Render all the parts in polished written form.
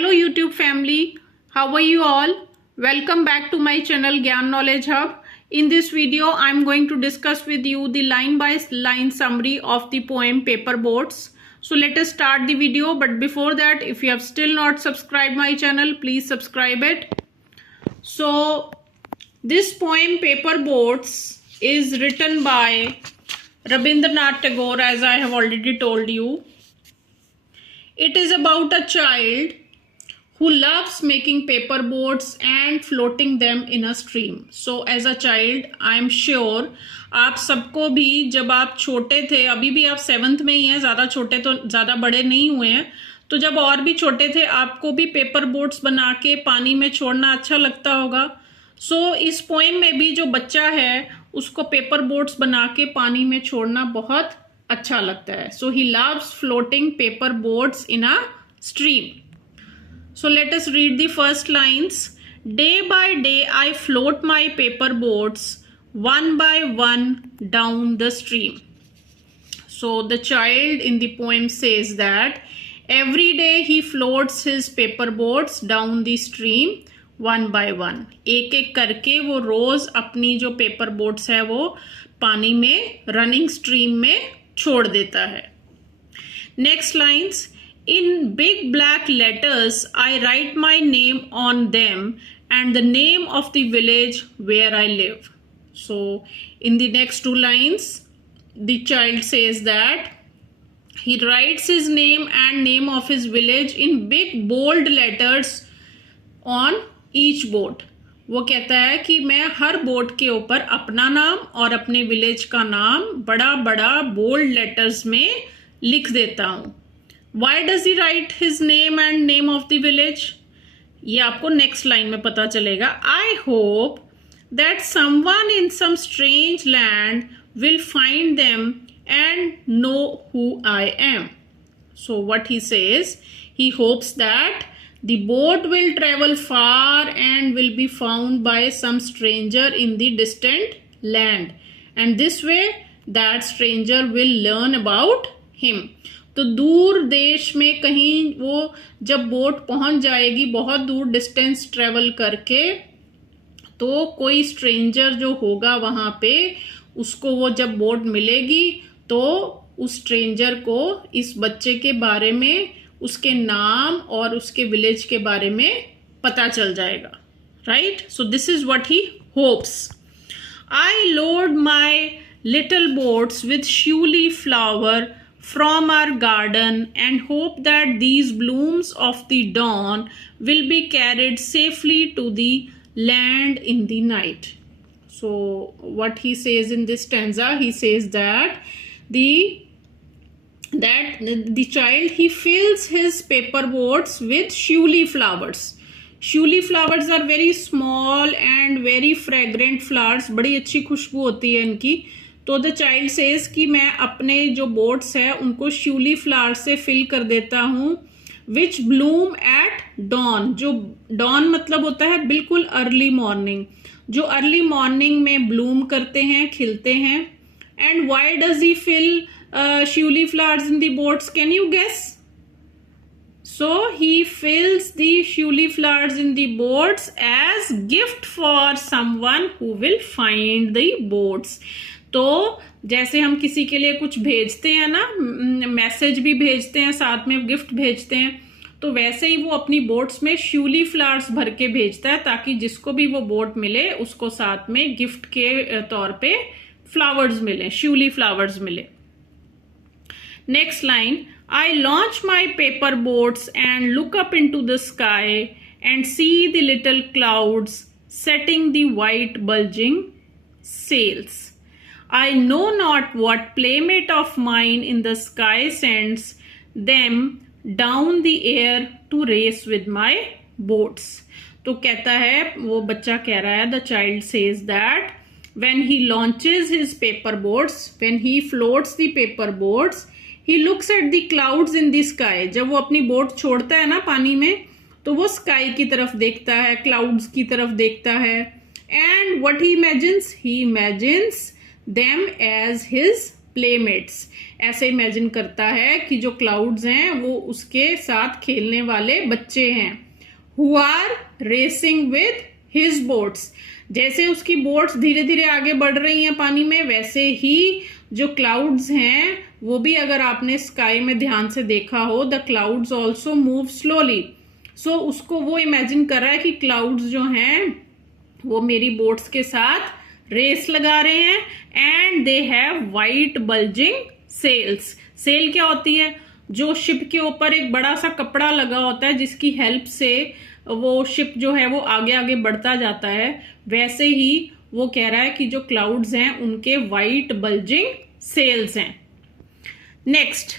Hello YouTube family, how are you all? Welcome back to my channel Gyan Knowledge Hub. In this video, I am going to discuss with you the line by line summary of the poem Paper Boats. So let us start the video, but before that, if you have still not subscribed my channel, please subscribe it. So this poem Paper Boats is written by Rabindranath Tagore, as I have already told you. It is about a child who loves making paper boats and floating them in a stream. So as a child, I am sure आप सबको भी जब आप छोटे थे, अभी भी आप 7th में ही हैं, ज़्यादा छोटे तो ज़्यादा बड़े नहीं हुए हैं, तो जब और भी छोटे थे आपको भी पेपर बोट्स बना के पानी में छोड़ना अच्छा लगता होगा. सो इस पोएम में भी जो बच्चा है उसको पेपर बोट्स बना के पानी में छोड़ना बहुत अच्छा लगता है. So he loves floating paper boats in a stream. So let us read the first lines. Day by day I float my paper boats one by one down the stream. So the child in the poem says that every day he floats his paper boats down the stream one by one. एक एक करके वो रोज अपनी जो paper boats है वो पानी में रनिंग स्ट्रीम में छोड़ देता है. Next lines. In big black letters, I write my name on them and the name of the village where I live. So, in the next two lines, the child says that he writes his name and name of his village in big bold letters on each boat. वो कहता है कि मैं हर boat के ऊपर अपना नाम और अपने विलेज का नाम बड़ा बड़ा बोल्ड लेटर्स में लिख देता हूँ. Why does he write his name and name of the village? ये आपको नेक्स्ट लाइन में पता चलेगा. I hope that someone in some strange land will find them and know who I am. So what he says, he hopes that the boat will travel far and will be found by some stranger in the distant land, and this way that stranger will learn about him. तो दूर देश में कहीं वो जब boat पहुंच जाएगी बहुत दूर डिस्टेंस ट्रेवल करके, तो कोई स्ट्रेंजर जो होगा वहां पे उसको वो जब बोट मिलेगी तो उस स्ट्रेंजर को इस बच्चे के बारे में, उसके नाम और उसके विलेज के बारे में पता चल जाएगा. Right. So this is what he hopes. I load my little boats with shiuli flower from our garden and hope that these blooms of the dawn will be carried safely to the land in the night. So what he says in this stanza, he says that the child, he fills his paper boats with shuli flowers. Shuli flowers are very small and very fragrant flowers. बड़ी अच्छी खुशबू होती है इनकी. तो the child says कि मैं अपने जो बोट्स है उनको श्यूली फ्लावर से फिल कर देता हूँ विच ब्लूम एट डॉन. जो डॉन मतलब होता है बिल्कुल अर्ली मॉर्निंग, जो अर्ली मॉर्निंग में ब्लूम करते हैं, खिलते हैं. And why does he fill shiuli flowers in the boats? Can you guess? So he fills the shuli flowers in the boats as gift for someone who will find the boats. तो जैसे हम किसी के लिए कुछ भेजते हैं ना, मैसेज भी भेजते हैं, साथ में गिफ्ट भेजते हैं, तो वैसे ही वो अपनी बोट्स में श्यूली फ्लावर्स भर के भेजता है ताकि जिसको भी वो बोट मिले उसको साथ में गिफ्ट के तौर पे फ्लावर्स मिले, श्यूली फ्लावर्स मिले. Next line. I launch my paper boats and look up into the sky and see the little clouds setting the white bulging sails. I know not what playmate of mine in the sky sends them down the air to race with my boats. तो कहता है, वो बच्चा कह रहा है, the child says that when he launches his paper boats, when he floats the paper boats, he looks at the clouds in the sky. जब वो अपनी बोट छोड़ता है ना पानी में तो वो स्काई की तरफ देखता है, क्लाउड्स की तरफ देखता है. And what he imagines? He imagines them as his playmates. ऐसे इमेजिन करता है कि जो क्लाउड्स हैं वो उसके साथ खेलने वाले बच्चे हैं। Who are racing with his boats. जैसे उसकी बोट्स धीरे धीरे आगे बढ़ रही हैं पानी में, वैसे ही जो क्लाउड्स हैं वो भी, अगर आपने स्काई में ध्यान से देखा हो, the clouds also move slowly. So उसको वो इमेजिन कर रहा है कि क्लाउड्स जो हैं वो मेरी बोट्स के साथ रेस लगा रहे हैं। And they have white bulging sails. Sail क्या होती है? जो शिप के ऊपर एक बड़ा सा कपड़ा लगा होता है जिसकी हेल्प से वो शिप जो है वो आगे आगे बढ़ता जाता है। वैसे ही वो कह रहा है कि जो क्लाउड्स हैं उनके वाइट बल्जिंग सेल्स हैं। Next,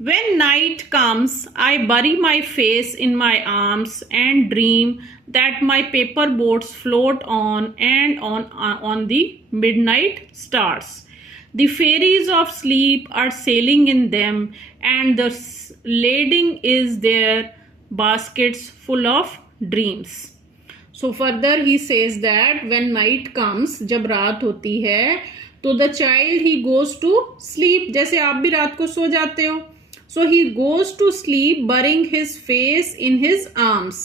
when night comes, I bury my face in my arms and dream that my paper boats float on and on the midnight stars. The fairies of sleep are sailing in them, and the lading is their baskets full of dreams. So further he says that when night comes, जब रात होती है, तो the child he goes to sleep, जैसे आप भी रात को सो जाते हो। So he goes to sleep burying his face in his arms.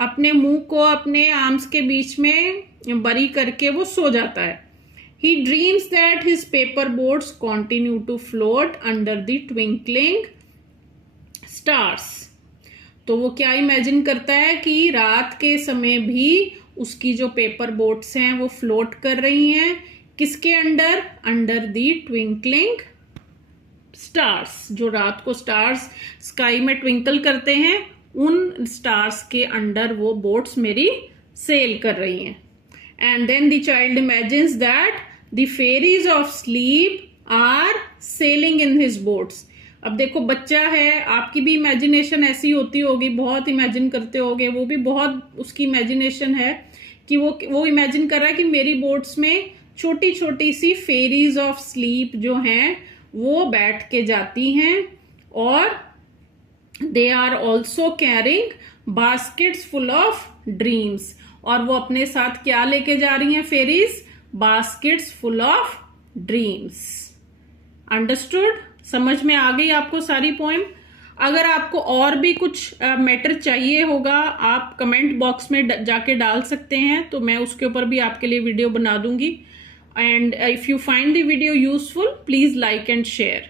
अपने मुंह को अपने आर्म्स के बीच में बरी करके वो सो जाता है। He dreams that his paper boats continue to float under the twinkling stars. तो वो क्या इमेजिन करता है कि रात के समय भी उसकी जो पेपर बोट्स हैं वो फ्लोट कर रही हैं, किसके under? Under the twinkling stars. जो रात को स्टार्स स्काई में ट्विंकल करते हैं, उन स्टार्स के अंडर वो बोट्स मेरी सेल कर रही हैं। And then the child imagines that the fairies of sleep are sailing in his boats. अब देखो, बच्चा है, आपकी भी इमेजिनेशन ऐसी होती होगी, बहुत इमेजिन करते होगे, वो भी बहुत उसकी इमेजिनेशन है कि वो इमेजिन कर रहा है कि मेरी बोट्स में छोटी छोटी सी फेरीज ऑफ स्लीप जो हैं वो बैठ के जाती हैं, और they are also carrying baskets full of dreams. और वो अपने साथ क्या लेके जा रही हैं fairies? Baskets full of dreams. Understood? समझ में आ गई आपको सारी पोएम? अगर आपको और भी कुछ मैटर चाहिए होगा, आप कमेंट बॉक्स में जाके डाल सकते हैं, तो मैं उसके ऊपर भी आपके लिए वीडियो बना दूंगी। And if you find the video useful, please like and share.